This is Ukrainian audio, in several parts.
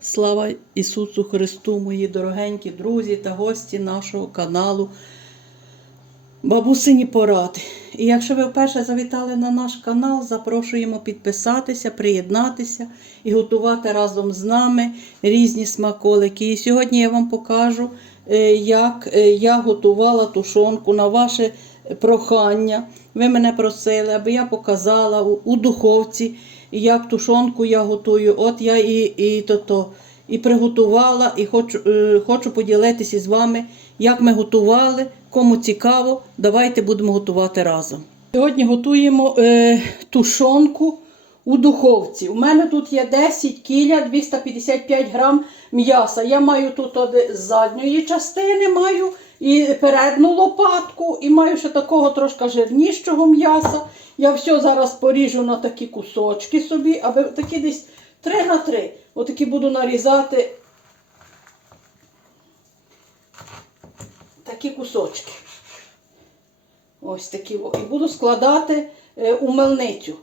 Слава Ісусу Христу, мої дорогенькі друзі та гості нашого каналу Бабусині Поради. І якщо ви вперше завітали на наш канал, запрошуємо підписатися, приєднатися і готувати разом з нами різні смаколики. І сьогодні я вам покажу, е, як е, я готувала тушонку на ваше прохання. Ви мене просили, аби я показала у, у духовці, як тушонку я готую. От я і, і то, то і приготувала, і хочу, е, хочу поділитися з вами, як ми готували. Кому цікаво, давайте будемо готувати разом. Сьогодні готуємо е, тушонку у духовці. У мене тут є 10 кіля 255 грам м'яса. Я маю тут з задньої частини, маю і передню лопатку, і маю ще такого трошки жирнішого м'яса. Я все зараз поріжу на такі кусочки собі, аби такі десь 3 на 3. Отакі буду нарізати такі кусочки. Ось такі. І буду складати е, у мельницю.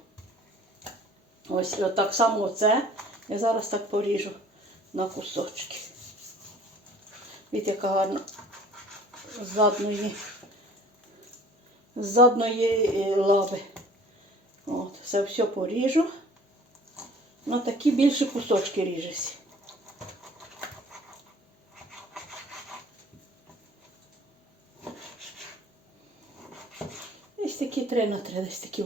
Ось так само оце. Я зараз так поріжу на кусочки. Від яка гарна з задної, е, лави. От, це все поріжу. На такі більші кусочки ріжуся. Десь такі три на три, десь такі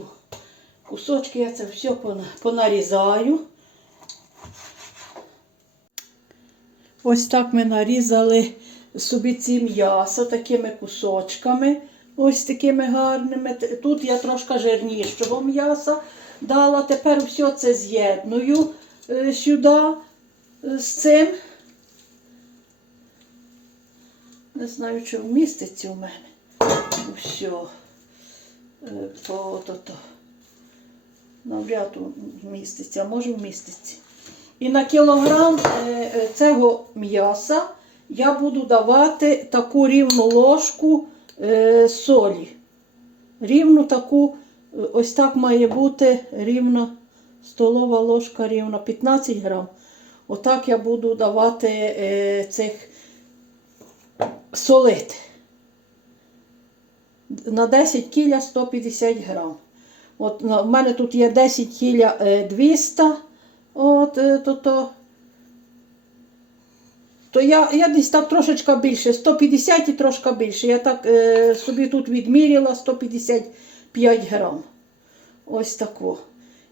кусочки. Я це все понарізаю. Ось так ми нарізали собі ці м'ясо такими кусочками. Ось такими гарними. Тут я трошки жирнішого м'яса дала. Тепер все це з'єдную е, сюди е, з цим. Не знаю, чи вміститься у мене. Все. То, то, то. Навряд вміститься, може вміститься. І на кілограм е, цього м'яса я буду давати таку рівну ложку е, солі. Рівну таку, е, ось так має бути рівна столова ложка рівна 15 грам. Отак я буду давати е, цих солити. На 10 кіля 150 грам. От в мене тут є 10 кіля е, 200. От, е, то, я, я десь так трошечки більше, 150 і трошки більше. Я так е, собі тут відміряла 155 грам. Ось тако.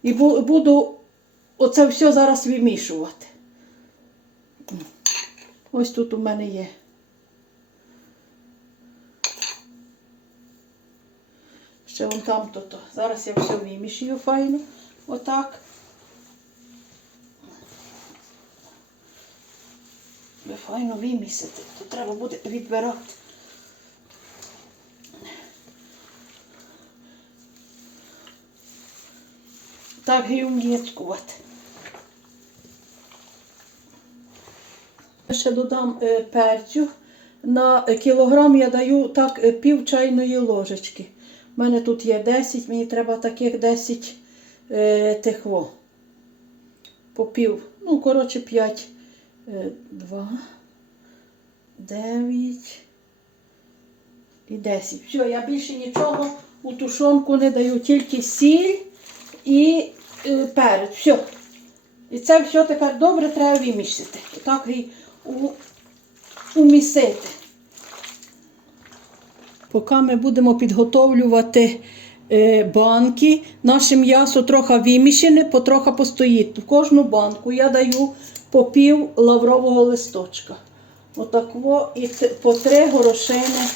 І бу- буду оце все зараз вимішувати. Ось тут у мене є. Ще вон там то, то. Зараз я все вимішую файно. Отак. Ви файно вимісити. То треба буде відбирати. Так гюм'єцькувати. Ще додам е, перцю. На кілограм я даю так е, пів чайної ложечки. У мене тут є 10, мені треба таких 10 е, тихво. По пів. Ну, коротше, 5, е, 2, 9 і 10. Все, я більше нічого у тушонку не даю, тільки сіль і е, перець. Все. І це все тепер добре треба вимішати. Так і умісити. Поки ми будемо підготовлювати е, банки, наше м'ясо трохи вимішане, потрохи постоїть. В кожну банку я даю по пів лаврового листочка. Отакво і по три горошини,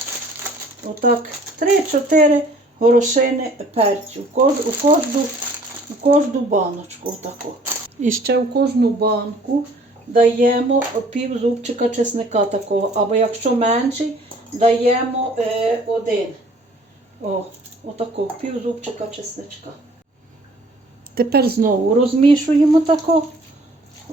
отак, три-чотири горошини перцю. У кожну, у кожну баночку. Отако. І ще в кожну банку даємо пів зубчика чесника такого, або якщо менший, даємо е, один. О, отако, пів зубчика чесничка. Тепер знову розмішуємо тако.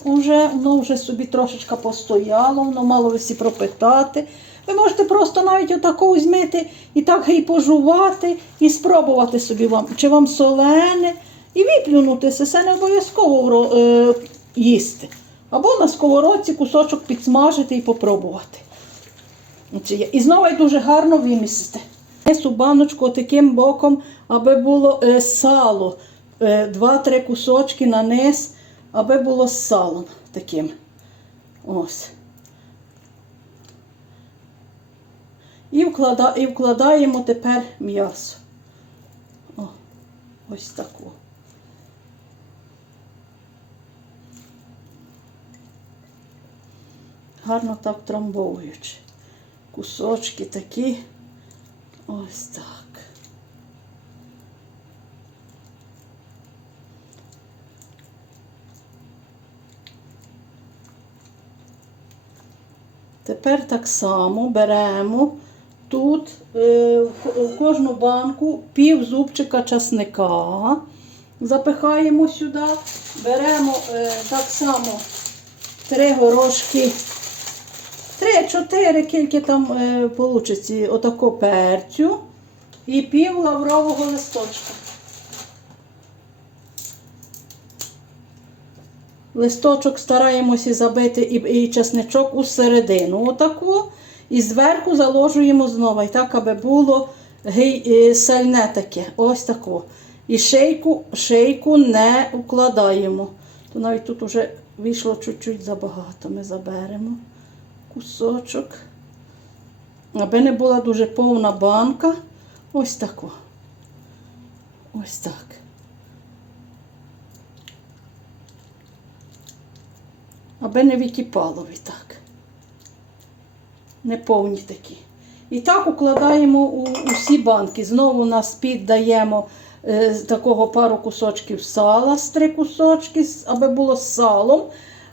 Уже, воно вже собі трошечки постояло, воно мало висі пропитати. Ви можете просто навіть отако візьмити і так і пожувати, і спробувати собі вам, чи вам солене, і виплюнути це, не обов'язково е, їсти. Або на сковородці кусочок підсмажити і попробувати. І знову дуже гарно вимісити. Несу баночку таким боком, аби було е, сало. Е, Два-три кусочки на аби було з салом таким. Ось. І, вклада, і вкладаємо тепер м'ясо. О, ось таку. Гарно так трамбовуючи. Кусочки такі. Ось так. Тепер так само беремо тут е, в- в кожну банку пів зубчика часника. Запихаємо сюди, беремо е, так само три горошки, три-чотири, скільки там е, вийде, отако перцю і пів лаврового листочка. Листочок стараємося забити і, і чесничок у середину. Отаку. І зверху заложуємо знову, і так, аби було е, сальне таке. Ось тако. І шийку, шийку не вкладаємо. То навіть тут вже вийшло чуть-чуть забагато. Ми заберемо кусочок. Аби не була дуже повна банка. Ось тако. Ось так. Аби не википало так. Не повні такі. І так укладаємо у усі банки. Знову на спід даємо е, такого пару кусочків сала, з три кусочки, аби було з салом.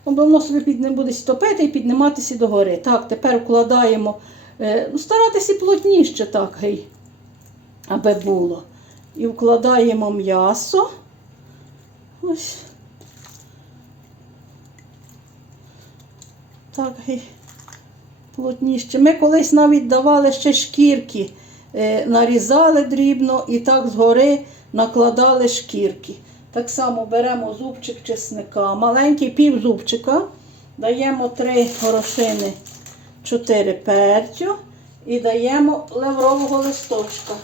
Аби воно собі під, не буде стопити і підніматися догори. Так, тепер вкладаємо, е, ну, старатися плотніше так, гей, аби було. І вкладаємо м'ясо. Ось. Так, і плотніше. Ми колись навіть давали ще шкірки, е, нарізали дрібно і так згори накладали шкірки. Так само беремо зубчик чесника, маленький пів зубчика, даємо 3 горошини, 4 перцю і даємо лаврового листочка.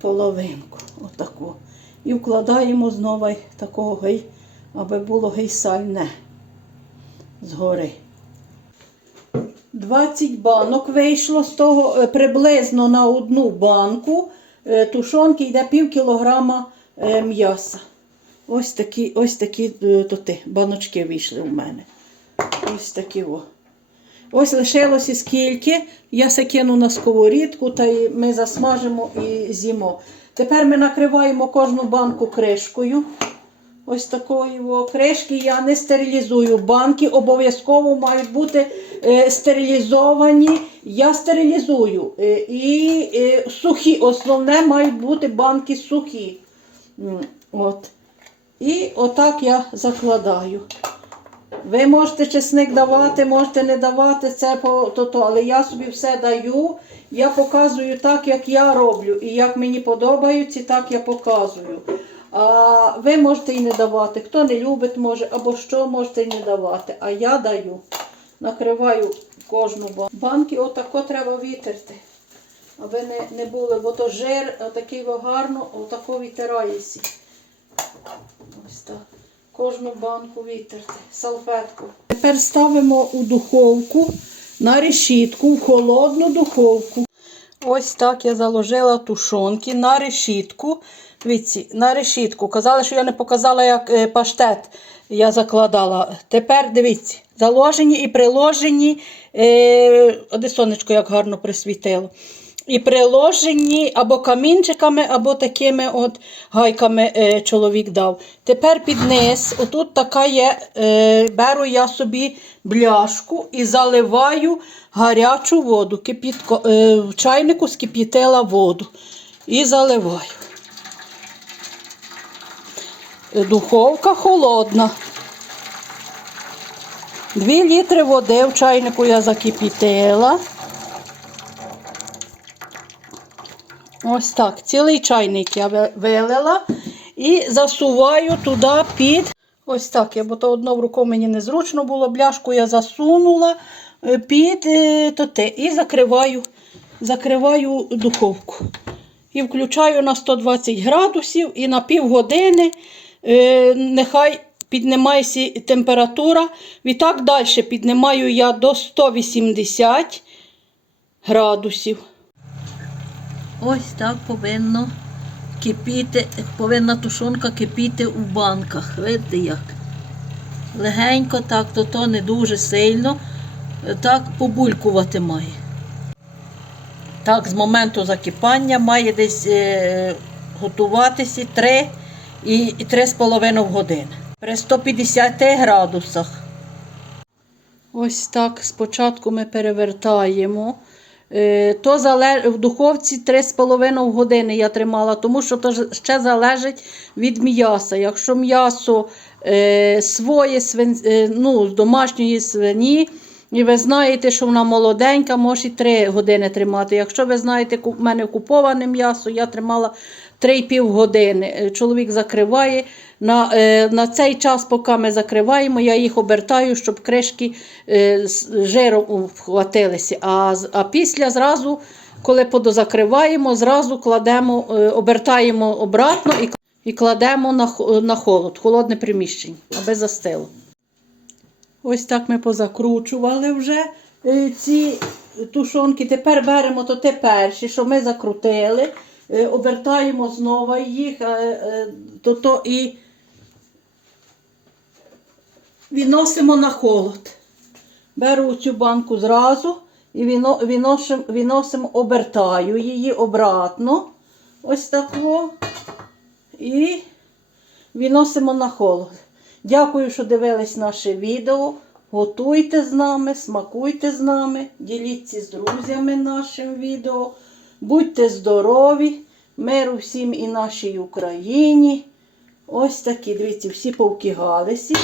Половинку. Отаку. І вкладаємо знову такого аби було гей сальне згори. 20 банок вийшло з того е, приблизно на одну банку е, тушонки йде пів кілограма е, м'яса. Ось такі, ось такі тоти, баночки вийшли у мене. Ось такі о. Ось лишилося скільки. Я се кину на сковорідку та ми засмажимо і з'їмо. Тепер ми накриваємо кожну банку кришкою. Ось такої кришки я не стерилізую. Банки обов'язково мають бути е, стерилізовані. Я стерилізую. Е, і е, сухі. Основне мають бути банки сухі. От. І отак я закладаю. Ви можете чесник давати, можете не давати це то, то, але я собі все даю. Я показую так, як я роблю. І як мені подобається, так я показую. А ви можете і не давати. Хто не любить, може, або що можете і не давати. А я даю. Накриваю кожну банку. Банки отако треба витерти. Аби не, не були, бо то жир отакий во гарно, отако витирається. Ось так. Кожну банку витерти. Салфетку. Тепер ставимо у духовку на решітку, в холодну духовку. Ось так я заложила тушонки на решітку. Дивіться, на решітку. Казали, що я не показала, як е, паштет я закладала. Тепер дивіться, заложені і приложені. Е, а сонечко як гарно присвітило. І приложені або камінчиками, або такими от гайками е, чоловік дав. Тепер під низ, отут така є, е, беру я собі бляшку і заливаю гарячу воду. Кипітко, е, в чайнику скип'ятила воду. І заливаю. Духовка холодна. Дві літри води в чайнику я закипітила. Ось так, цілий чайник я вилила і засуваю туди під Ось так, бо то одно в руку мені незручно було, бляшку я засунула е, під е, то те, і закриваю, закриваю духовку. І включаю на 120 градусів і на півгодини е, нехай піднімається температура. Відтак далі піднімаю я до 180 градусів. Ось так повинно кипіти, повинна тушонка кипіти у банках. Видите як? Легенько, так, то то не дуже сильно, так побулькувати має. Так, з моменту закипання має десь е, готуватися 3 і, і 3,5 години. При 150 градусах. Ось так спочатку ми перевертаємо. Е, То зале... в духовці 3,5 години я тримала, тому що то ще залежить від м'яса. Якщо м'ясо е, своє свин... е, ну, з домашньої свині, і ви знаєте, що вона молоденька, може і 3 години тримати. Якщо ви знаєте, в мене куповане м'ясо, я тримала 3,5 години. Е, Чоловік закриває. На, е, на цей час, поки ми закриваємо, я їх обертаю, щоб кришки е, з жиром вхватилися. А, а після зразу, коли подозакриваємо, зразу кладемо, е, обертаємо обратно і, і кладемо на, на холод, холодне приміщення, аби застило. Ось так ми позакручували вже ці тушонки. Тепер беремо то те перші, що ми закрутили, обертаємо знову їх, то, то і відносимо на холод. Беру цю банку зразу і віно, віношим, віносимо, обертаю її обратно. Ось тако. І відносимо на холод. Дякую, що дивились наше відео. Готуйте з нами, смакуйте з нами, діліться з друзями нашим відео. Будьте здорові, миру всім і нашій Україні. Ось такі, дивіться, всі повкигалися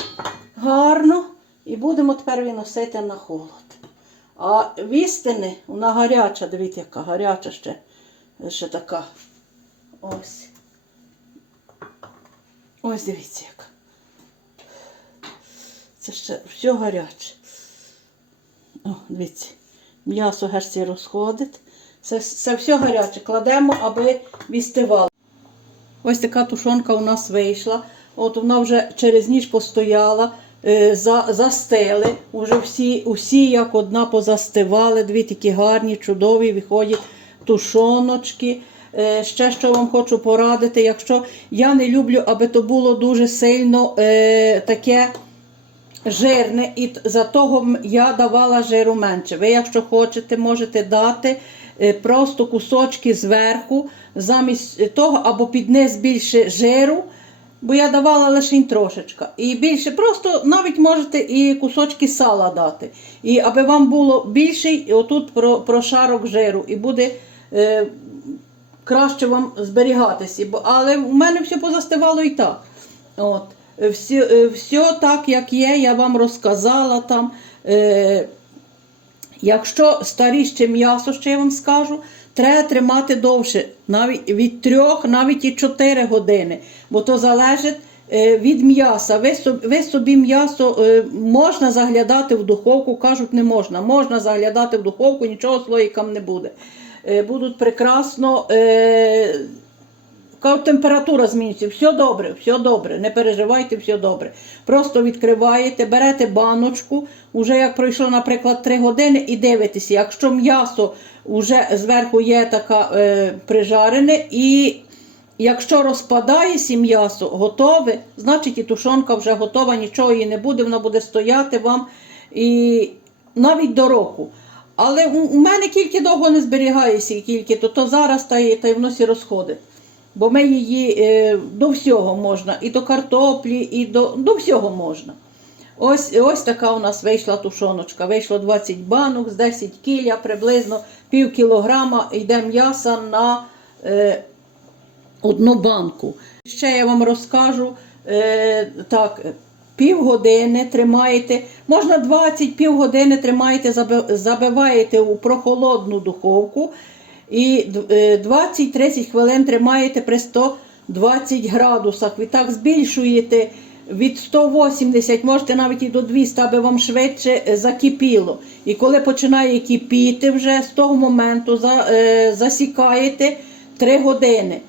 гарно. І будемо тепер виносити на холод. А вістини, вона гаряча, дивіться, яка гаряча ще, ще така. Ось. Ось дивіться яка. Це ще все гаряче. О, дивіться, м'ясо герці розходить. Це, це все гаряче. Кладемо, аби відстивало. Ось така тушонка у нас вийшла. От вона вже через ніч постояла, е, за, застили. Уже всі, усі як одна позастивали. Дві такі гарні, чудові виходять тушоночки. Е, ще що вам хочу порадити, якщо я не люблю, аби то було дуже сильно е, таке жирне, і за того я давала жиру менше. Ви, якщо хочете, можете дати просто кусочки зверху, замість того, або під більше жиру, бо я давала лише трошечка. І більше, просто навіть можете і кусочки сала дати. І аби вам було більше, і отут про, прошарок жиру, і буде. Е, краще вам зберігатися. Але у мене все позастивало і так. От. Все, е, все так, як є, я вам розказала там. Е, якщо старіще м'ясо, ще я вам скажу, треба тримати довше, навіть від 3, навіть і 4 години, бо то залежить е, від м'яса. Ви, ви собі м'ясо е, можна заглядати в духовку, кажуть, не можна. Можна заглядати в духовку, нічого слоїкам не буде. Е, Будуть прекрасно. Кажуть, температура змінюється, все добре, все добре, не переживайте, все добре. Просто відкриваєте, берете баночку, уже як пройшло, наприклад, 3 години, і дивитеся, якщо м'ясо вже зверху є таке е, прижарене, і якщо розпадається м'ясо, готове, значить і тушонка вже готова, нічого їй не буде, вона буде стояти вам і навіть до року. Але у, мене тільки довго не зберігається, тільки то, то зараз та й, та й воно розходить. Бо ми її е, до всього можна, і до картоплі, і до, до всього можна. Ось, ось така у нас вийшла тушоночка. Вийшло 20 банок з 10 кіля, приблизно пів кілограма йде м'яса на е, одну банку. Ще я вам розкажу е, так. Півгодини тримаєте, можна 20 півгодини тримаєте, забиваєте у прохолодну духовку і е, 20-30 хвилин тримаєте при 120 градусах. Ви так збільшуєте від 180, можете навіть і до 200, аби вам швидше е, закипіло. І коли починає кипіти вже з того моменту, е, засікаєте 3 години.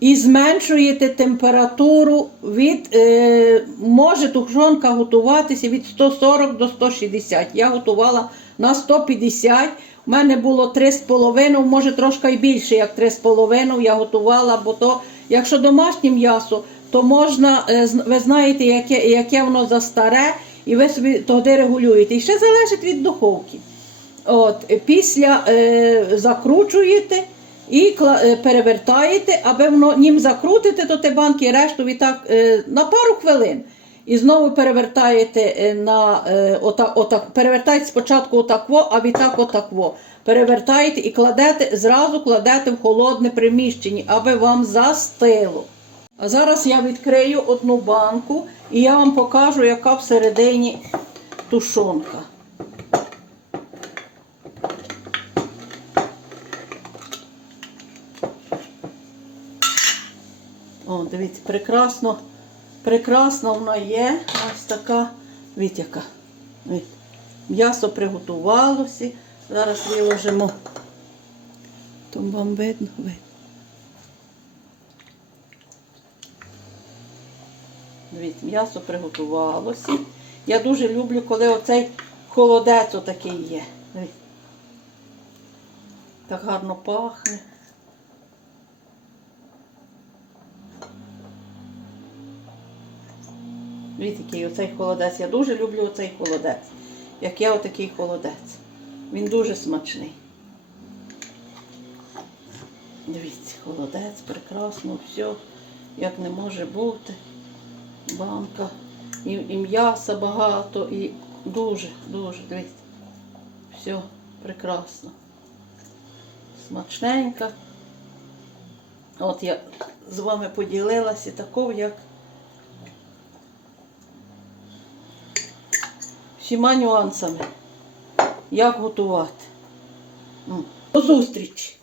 І зменшуєте температуру від, е, може тушонка готуватися від 140 до 160. Я готувала на 150. У мене було 3,5, може трошки і більше, як 3,5 я готувала, бо то, якщо домашнє м'ясо, то можна, е, ви знаєте, яке, яке воно застаре, і ви собі тоді регулюєте. І ще залежить від духовки. От, після е, закручуєте і е, перевертаєте, аби воно ним закрутите, то те банки решту відтак, е, на пару хвилин. І знову перевертаєте е, на е, отак, отак, перевертаєте спочатку отакво, а відтак отакво. Перевертаєте і кладете, зразу кладете в холодне приміщення, аби вам застило. А зараз я відкрию одну банку і я вам покажу, яка всередині тушонка. О, дивіться, прекрасно, прекрасно вона є. Ось така, дивіться яка. Дивіться. М'ясо приготувалося. Зараз виложимо. Там вам видно, видно. Дивіться, м'ясо приготувалося. Я дуже люблю, коли оцей холодець отакий є. Так гарно пахне. Дивіться, який оцей холодець. Я дуже люблю оцей холодець. Як я отакий холодець. Він дуже смачний. Дивіться, холодець, прекрасно, все, як не може бути. Банка. І, і м'яса багато, і дуже, дуже, дивіться. Все прекрасно. Смачненько. От я з вами поділилася такою, як всіма нюансами, як готувати. До зустрічі.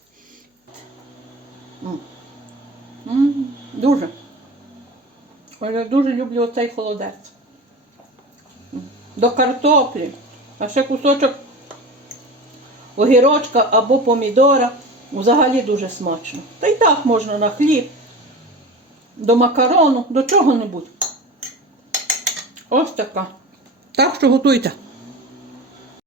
Дуже. Я дуже люблю оцей холодець. До картоплі. А ще кусочок огірочка або помідора. Взагалі дуже смачно. Та й так можна на хліб, до макарону, до чого-небудь. Ось така. Так що готуйте.